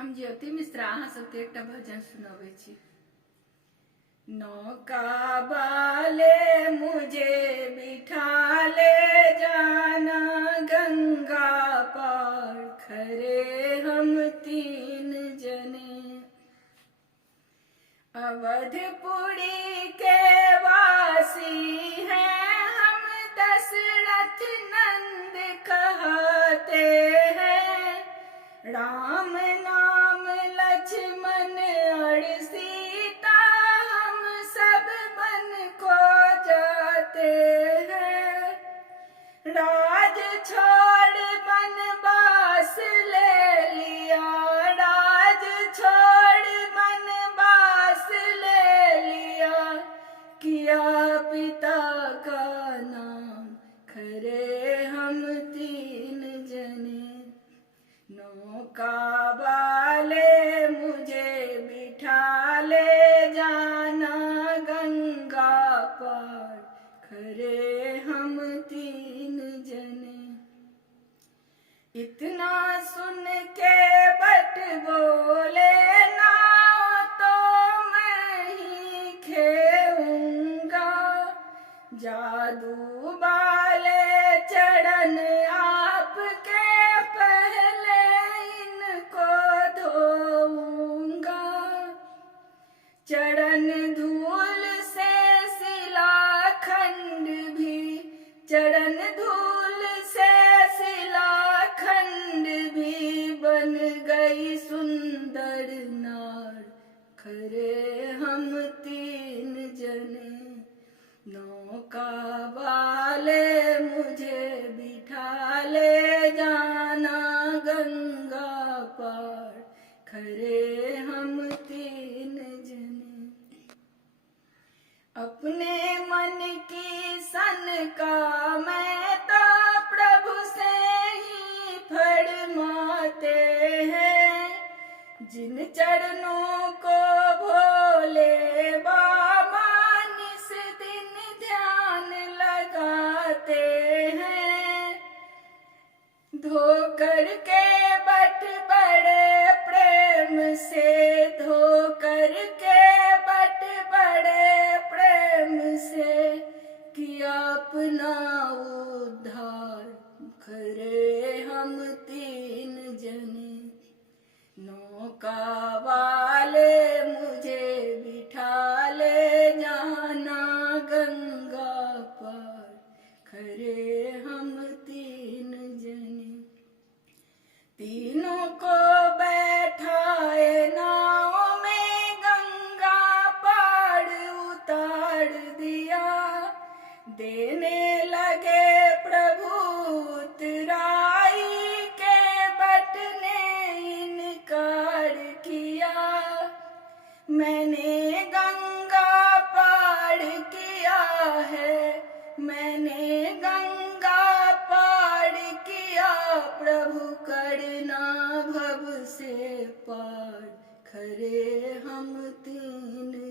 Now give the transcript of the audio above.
हम ज्योति मिश्रा अहाँ सबके एकटा भजन सुनाबै छी। नौका वाले मुझे बिठा ले जाना गंगा पार, खरे हम तीन जने। अवधपुरी के वासी हैं हम, दशरथ नंद कहते हैं। राम नाम लक्ष्मण और सीता हम सब बन को जाते हैं। राज छोड़ वनवास ले लिया, राज छोड़ वनवास ले लिया। किया पिता का नाम, खरे हम तीन जने। नौका वाले मुझे बिठा ले जाना गंगा पार, खरे हम तीन जने। इतना सुन के बट बोले, नाव तो मैं ही खेऊंगा। जादू वाले चरण आपके, पहले इनको धोऊंगा। चरण धूल से शिलाखंड भी, चरण धूल से शिलाखंड भी बन गई सुंदर नार, खरे हम तीन जने। नौका वाले मुझे बिठा ले जाना गंगा पार, खरे हम तीन जने। अपने मन की सन का मैं तो प्रभु से ही फरमाते हैं। जिन चरणों को भोले बाबा निस दिन ध्यान लगाते हैं। धोकर के बट बड़े प्रेम से, धोकर के बट बड़े प्रेम से, किया अपना उद्धार, खरे हम तीन जने। नौका वाले मुझे बिठा ले जाना गंगा पार, खरे हम तीन जने। तीनों को बैठाए नाव में, गंगा पार उतार दिया। देने लगे प्रभु उतराई के, बट ने इनकार किया। मैंने गंगा पार किया है, मैंने गंगा पार किया। प्रभु करना भव से पार, खरे हम तीन